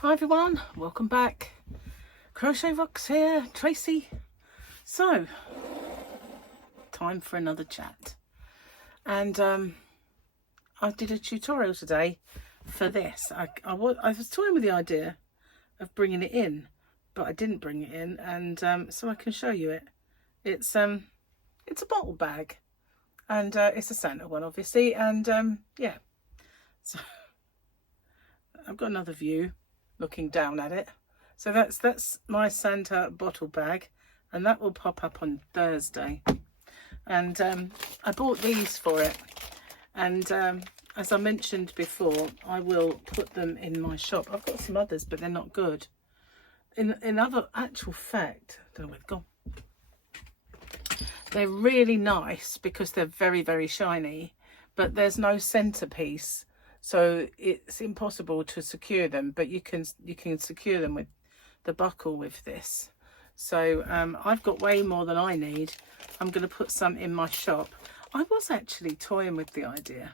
Hi everyone, welcome back. Crochet Rocks here, Tracy. So, time for another chat. And I did a tutorial today for this. I was toying with the idea of bringing it in, but I didn't bring it in, and so I can show you it. It's a bottle bag, and it's a Santa one, obviously, and yeah. So I've got another view looking down at it. So that's my Santa bottle bag, and that will pop up on Thursday. And I bought these for it, and as I mentioned before, I will put them in my shop. I've got some others, but they're not good. In other actual fact, I don't know where they've gone. They're really nice because they're very, very shiny, but there's no centerpiece. So it's impossible to secure them, but you can secure them with the buckle with this. So I've got way more than I need. I'm going to put some in my shop. I was actually toying with the idea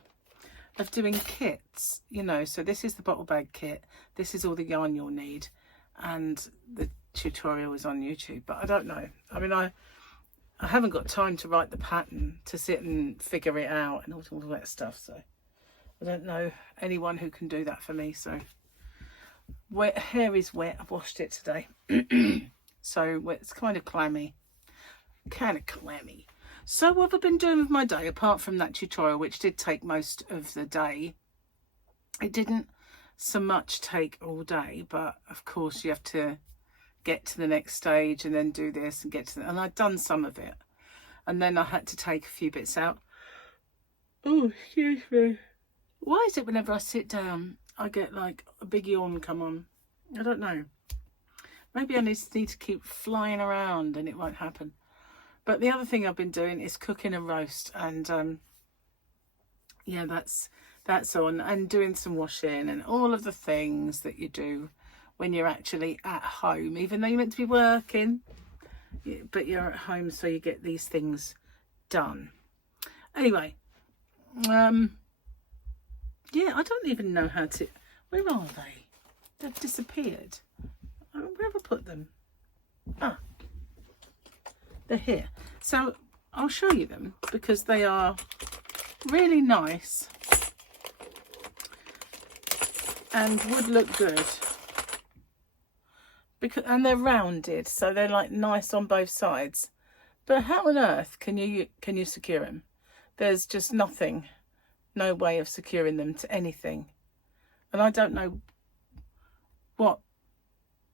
of doing kits, you know. So this is the bottle bag kit. This is all the yarn you'll need. And the tutorial is on YouTube, but I don't know. I mean, I haven't got time to write the pattern to sit and figure it out and all that stuff. So I don't know anyone who can do that for me. So hair is wet. I've washed it today. So it's kind of clammy. So what have I been doing with my day apart from that tutorial, which did take most of the day? It didn't so much take all day, but of course you have to get to the next stage and then do this and get to and I'd done some of it, and then I had to take a few bits out. Oh, excuse me. Why is it whenever I sit down I get like a big yawn come on? I don't know. Maybe I need to keep flying around and it won't happen. But the other thing I've been doing is cooking a roast, and yeah, that's on, and doing some washing and all of the things that you do when you're actually at home, even though you're meant to be working, but you're at home, so you get these things done. Anyway, yeah, I don't even know how to... Where are they? They've disappeared. Where have I put them? Ah, they're here. So I'll show you them because they are really nice and would look good. And they're rounded, so they're like nice on both sides. But how on earth can you secure them? There's just nothing. No way of securing them to anything, and I don't know what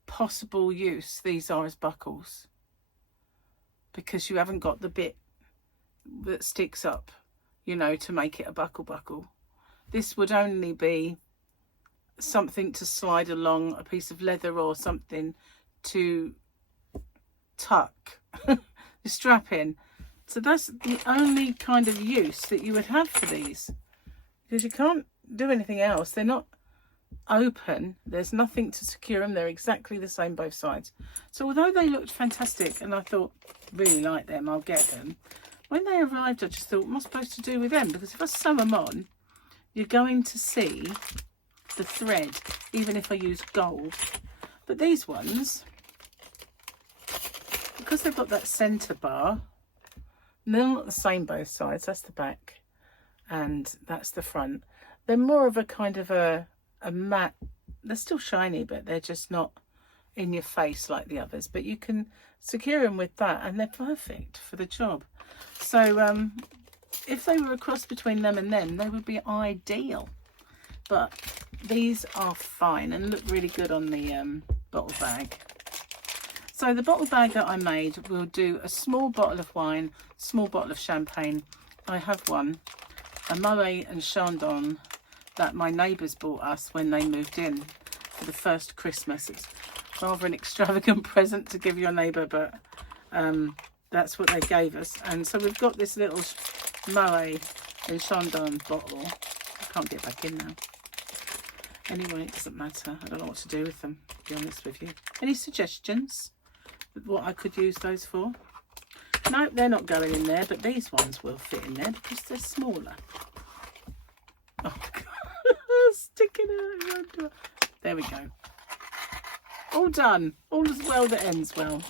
possible use these are as buckles, because you haven't got the bit that sticks up, you know, to make it a buckle. This would only be something to slide along, a piece of leather or something to tuck the strap in. So that's the only kind of use that you would have for these, because you can't do anything else. They're not open. There's nothing to secure them. They're exactly the same both sides. So although they looked fantastic and I thought, really like them, I'll get them, when they arrived I just thought, what am I supposed to do with them? Because if I sew them on, you're going to see the thread, even if I use gold. But these ones, because they've got that centre bar, and they're not the same both sides. That's the back and that's the front. They're more of a kind of a matte. They're still shiny, but they're just not in your face like the others. But you can secure them with that, and they're perfect for the job. So if they were a cross between them and them, they would be ideal. But these are fine and look really good on the bottle bag. So the bottle bag that I made will do a small bottle of wine, small bottle of champagne. I have one, a Moet and Chandon, that my neighbours bought us when they moved in for the first Christmas. It's rather an extravagant present to give your neighbour, but that's what they gave us. And so we've got this little Moet and Chandon bottle. I can't get back in now. Anyway, it doesn't matter. I don't know what to do with them, to be honest with you. Any suggestions? What I could use those for? No, they're not going in there, but these ones will fit in there because they're smaller. Oh, God. Sticking out. There we go. All done. All is well that ends well.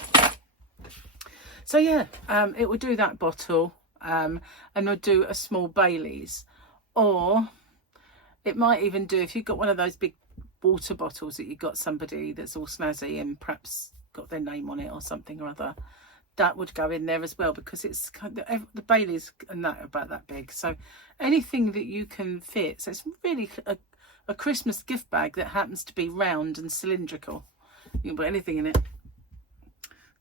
So yeah, it would do that bottle, and we'll do a small Bailey's, or it might even do, if you've got one of those big water bottles that you've got somebody that's all snazzy and perhaps got their name on it or something or other, that would go in there as well, because it's kind of, the Baileys and that are about that big. So anything that you can fit. So it's really a Christmas gift bag that happens to be round and cylindrical. You can put anything in it.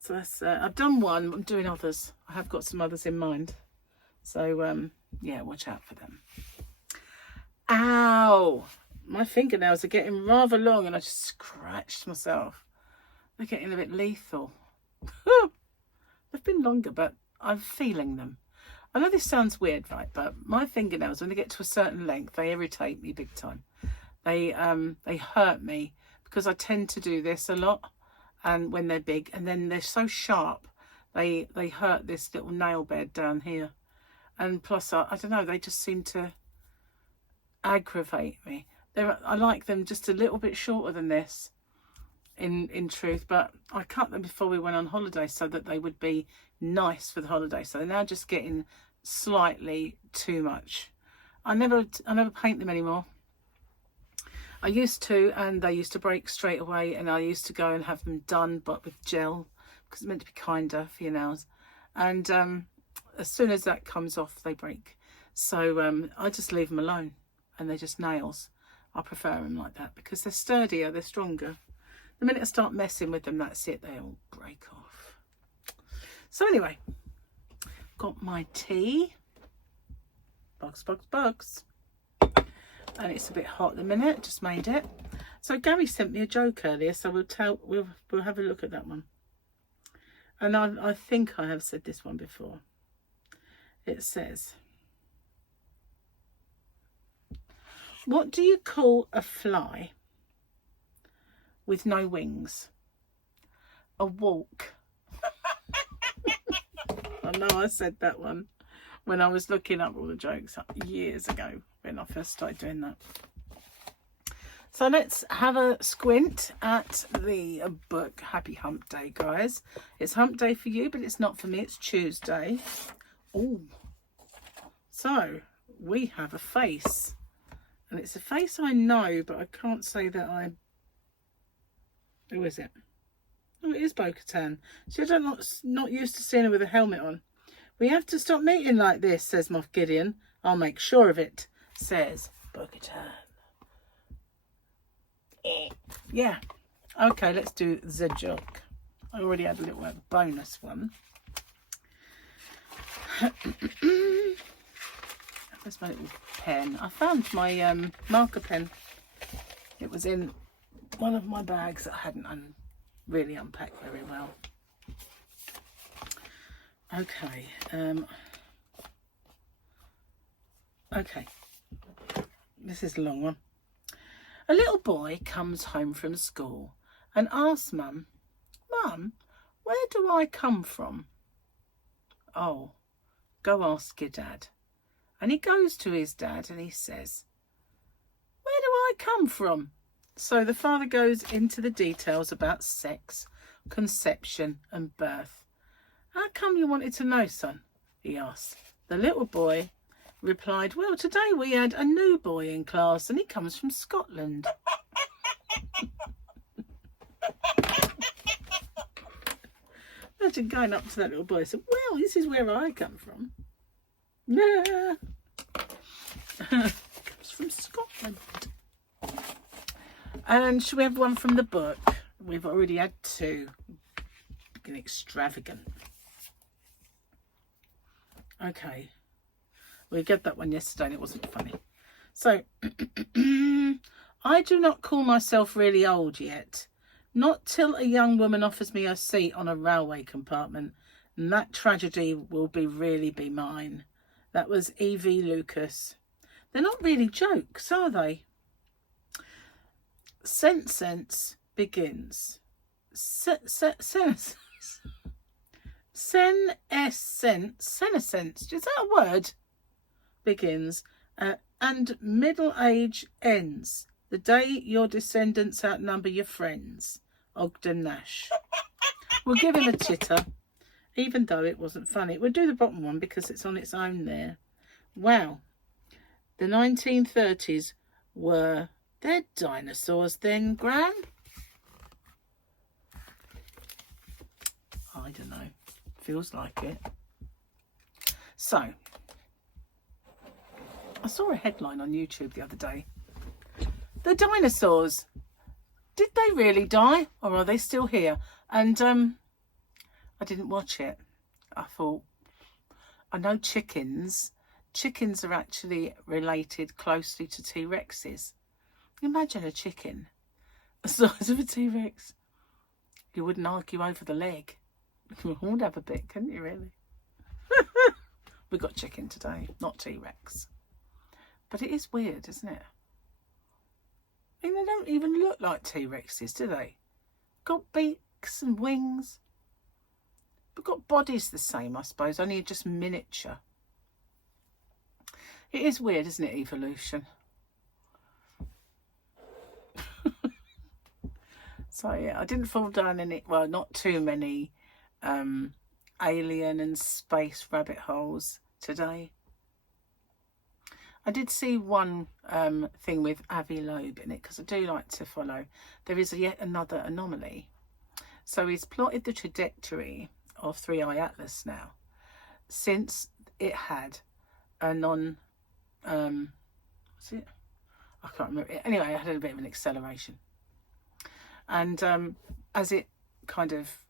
So that's I've done one. I'm doing others. I have got some others in mind. So yeah, watch out for them. Ow! My fingernails are getting rather long, and I just scratched myself. They're getting a bit lethal. They've been longer, but I'm feeling them. I know this sounds weird, right? But my fingernails, when they get to a certain length, they irritate me big time. They hurt me because I tend to do this a lot, and when they're big, and then they're so sharp, they hurt this little nail bed down here. And plus, I don't know, they just seem to aggravate me. I like them just a little bit shorter than this, in truth, but I cut them before we went on holiday so that they would be nice for the holiday. So they're now just getting slightly too much. I never paint them anymore. I used to, and they used to break straight away, and I used to go and have them done, but with gel, because it's meant to be kinder for your nails. And as soon as that comes off, they break. So I just leave them alone, and they're just nails. I prefer them like that because they're sturdier, they're stronger. The minute I start messing with them, that's it, they all break off. So anyway, got my tea. Bugs, bugs, bugs. And it's a bit hot at the minute, just made it. So Gary sent me a joke earlier, so we'll have a look at that one. And I think I have said this one before. It says, what do you call a fly with no wings? A walk. I know I said that one when I was looking up all the jokes years ago when I first started doing that. So let's have a squint at the book. Happy hump day, guys. It's hump day for you, but it's not for me. It's Tuesday. Oh, so we have a face. And it's a face I know, but I can't say that who is it? Oh, it is Bo-Katan. See, I'm not used to seeing her with a helmet on. We have to stop meeting like this, says Moff Gideon. I'll make sure of it, says Bo-Katan. Yeah. Okay, let's do the joke. I already had a little bonus one. Where's my little pen? I found my marker pen. It was in one of my bags that I hadn't really unpacked very well. Okay. Okay. This is a long one. A little boy comes home from school and asks Mum, Mum, where do I come from? Oh, go ask your dad. And he goes to his dad and he says, where do I come from? So the father goes into the details about sex, conception and birth. How come you wanted to know, son? He asked. The little boy replied, well, today we had a new boy in class and he comes from Scotland. Imagine going up to that little boy and saying, well, this is where I come from. Yeah. Comes from Scotland. And should we have one from the book? We've already had two. Getting extravagant. Okay. We got that one yesterday and it wasn't funny. So, I do not call myself really old yet. Not till a young woman offers me a seat on a railway compartment. And that tragedy will really be mine. That was E.V. Lucas. They're not really jokes, are they? Senescence begins. Senescence. Senescence. Is that a word? Begins. And middle age ends. The day your descendants outnumber your friends. Ogden Nash. We'll give him a titter, even though it wasn't funny. We'll do the bottom one because it's on its own there. Wow. The 1930s were... They're dinosaurs then, Gran? I don't know. Feels like it. So, I saw a headline on YouTube the other day. The dinosaurs, did they really die or are they still here? And I didn't watch it. I thought, I know chickens are actually related closely to T-Rexes. Imagine a chicken the size of a T-Rex. You wouldn't argue over the leg. You would have a bit, couldn't you, really? We got chicken today, not T-Rex. But it is weird, isn't it? I mean, they don't even look like T-Rexes, do they? Got beaks and wings. But got bodies the same, I suppose, only just miniature. It is weird, isn't it, evolution? So, yeah, I didn't fall down in it. Well, not too many alien and space rabbit holes today. I did see one thing with Avi Loeb in it because I do like to follow. There is yet another anomaly. So he's plotted the trajectory of 3i Atlas now since it had a what's it? I can't remember. Anyway, it had a bit of an acceleration. And as it kind of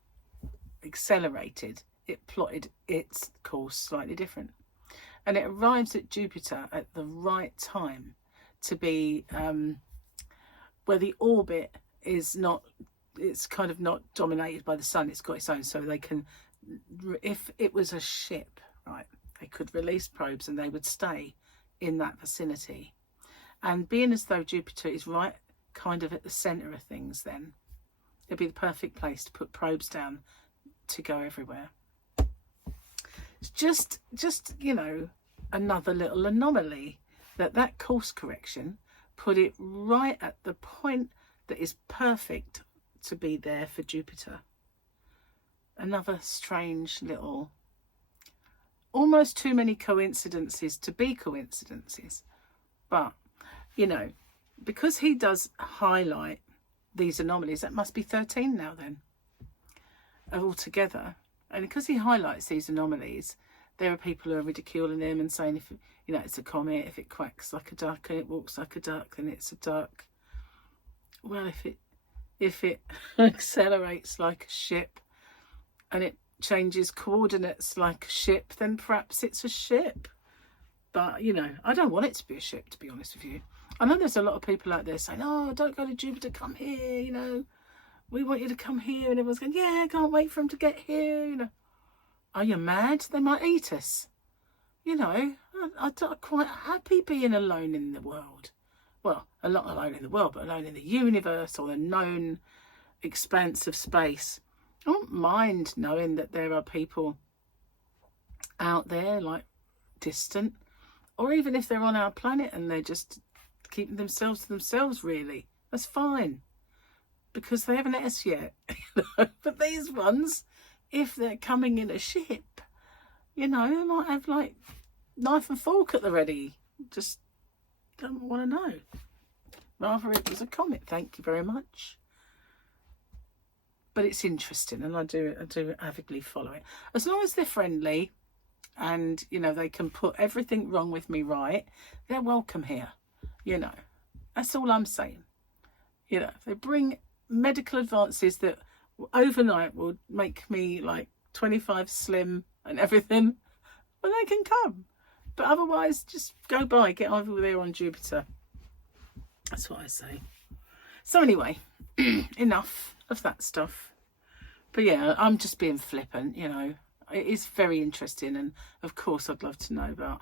accelerated, it plotted its course slightly different. And it arrives at Jupiter at the right time to be where the orbit is not, it's kind of not dominated by the sun, it's got its own. So they can, if it was a ship, right, they could release probes and they would stay in that vicinity. And being as though Jupiter is right kind of at the centre of things, then it'd be the perfect place to put probes down to go everywhere. It's just you know, another little anomaly that course correction put it right at the point that is perfect to be there for Jupiter. Another strange little, almost too many coincidences to be coincidences. But, you know, because he does highlight these anomalies, that must be 13 now then, altogether. And because he highlights these anomalies, there are people who are ridiculing him and saying, if you know, it's a comet, if it quacks like a duck and it walks like a duck, then it's a duck. Well, if it accelerates like a ship and it changes coordinates like a ship, then perhaps it's a ship. But, you know, I don't want it to be a ship, to be honest with you. I know there's a lot of people out there saying, oh, don't go to Jupiter, come here, you know. We want you to come here. And everyone's going, yeah, I can't wait for him to get here, you know. Are you mad? They might eat us. You know, I'm quite happy being alone in the world. Well, not alone in the world, but alone in the universe or the known expanse of space. I don't mind knowing that there are people out there, like, distant. Or even if they're on our planet and they're just keeping themselves to themselves, really. That's fine. Because they haven't met us yet. But these ones, if they're coming in a ship, you know, they might have, like, knife and fork at the ready. Just don't want to know. Rather it was a comet, thank you very much. But it's interesting, and I do avidly follow it. As long as they're friendly and, you know, they can put everything wrong with me right, they're welcome here. You know, that's all I'm saying. You know, if they bring medical advances that overnight will make me like 25 slim and everything, well, they can come. But otherwise, just go by, get over there on Jupiter. That's what I say. So anyway, enough of that stuff. But yeah, I'm just being flippant, you know. It is very interesting, and of course I'd love to know about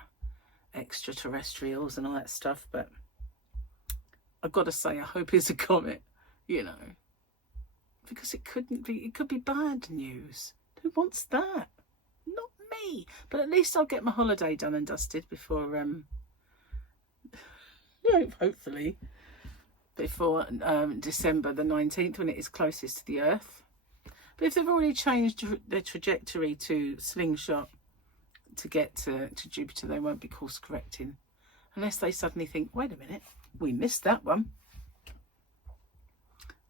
extraterrestrials and all that stuff, but I've got to say I hope it's a comet, you know, because it could be bad news. Who wants that? Not me. But at least I'll get my holiday done and dusted before hopefully before December the 19th, when it is closest to the Earth. But if they've already changed their trajectory to slingshot to get to Jupiter, they won't be course correcting. Unless they suddenly think, wait a minute, we missed that one.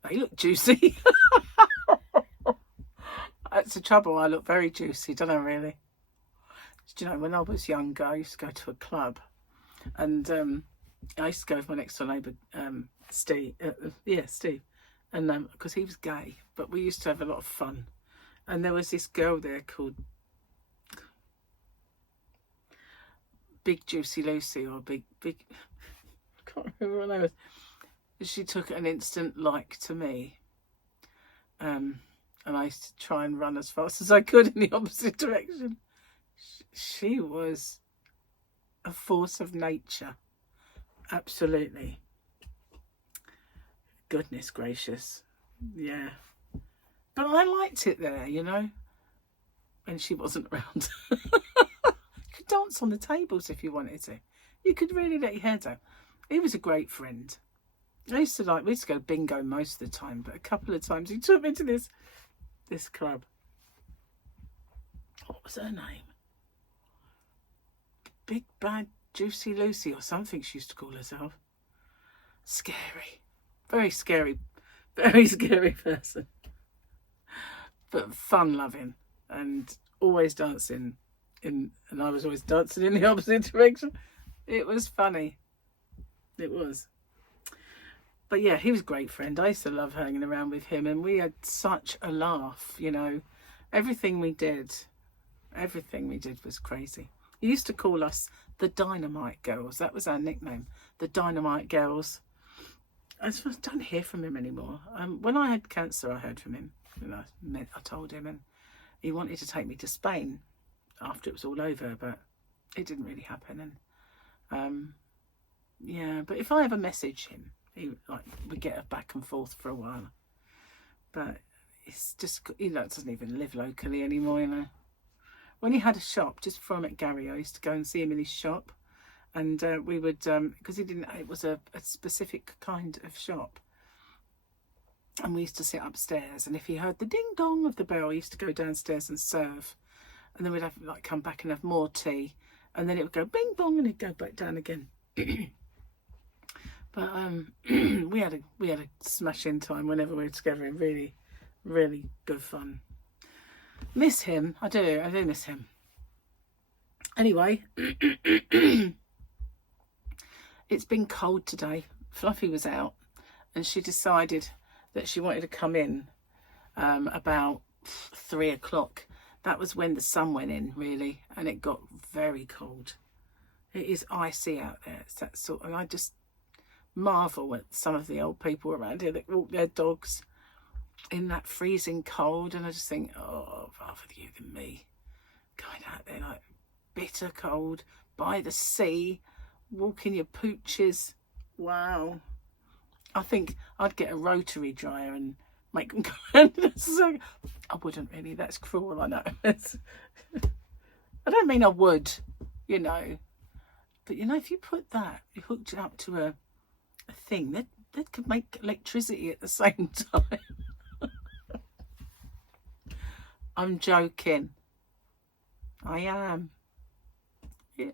They look juicy. That's the trouble. I look very juicy, don't I, really? Do you know, when I was younger, I used to go to a club. And I used to go with my next door neighbour, Steve. Steve. And because he was gay. But we used to have a lot of fun. And there was this girl there called Big Juicy Lucy, or Big, I can't remember what her name was. She took an instant like to me. And I used to try and run as fast as I could in the opposite direction. She was a force of nature. Absolutely. Goodness gracious. Yeah. But I liked it there, you know, when she wasn't around. You could dance on the tables if you wanted to. You could really let your hair down. He was a great friend. We used to go bingo most of the time, but a couple of times he took me to this club. What was her name? Big Bad Juicy Lucy or something she used to call herself. Scary. Very scary person. But fun loving and always dancing and I was always dancing in the opposite direction. It was funny. It was. But yeah, he was a great friend. I used to love hanging around with him, and we had such a laugh, you know. Everything we did was crazy. He used to call us the Dynamite Girls. That was our nickname, the Dynamite Girls. I don't hear from him anymore. When I had cancer, I heard from him. And I told him, and he wanted to take me to Spain after it was all over, but it didn't really happen. And yeah, but if I ever message him, we get a back and forth for a while. But it's just, he doesn't even live locally anymore, you know. When he had a shop, just before I met Gary, I used to go and see him in his shop. And we would, because it was a specific kind of shop. And we used to sit upstairs. And if he heard the ding dong of the bell, he used to go downstairs and serve. And then we'd have come back and have more tea. And then it would go bing bong and he'd go back down again. But we had a smashing time whenever we were together. And really, really good fun. Miss him. I do miss him. Anyway, it's been cold today. Fluffy was out and she decided that she wanted to come in about 3 o'clock. That was when the sun went in, really, and it got very cold. It is icy out there. It's that sort of, I just marvel at some of the old people around here that walk their dogs in that freezing cold, and I just think, oh, rather you than me, going out there like bitter cold by the sea, walking your pooches. Wow. I think I'd get a rotary dryer and make them go around. So, I wouldn't really, that's cruel, I know. I don't mean I would, you know, but you know, if you put that, you hooked it up to a thing that could make electricity at the same time. I'm joking. I am. Yeah.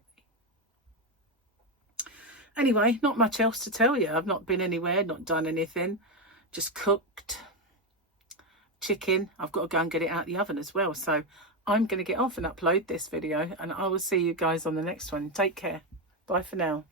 Anyway, not much else to tell you. I've not been anywhere, not done anything. Just cooked chicken. I've got to go and get it out of the oven as well. So I'm going to get off and upload this video, and I will see you guys on the next one. Take care. Bye for now.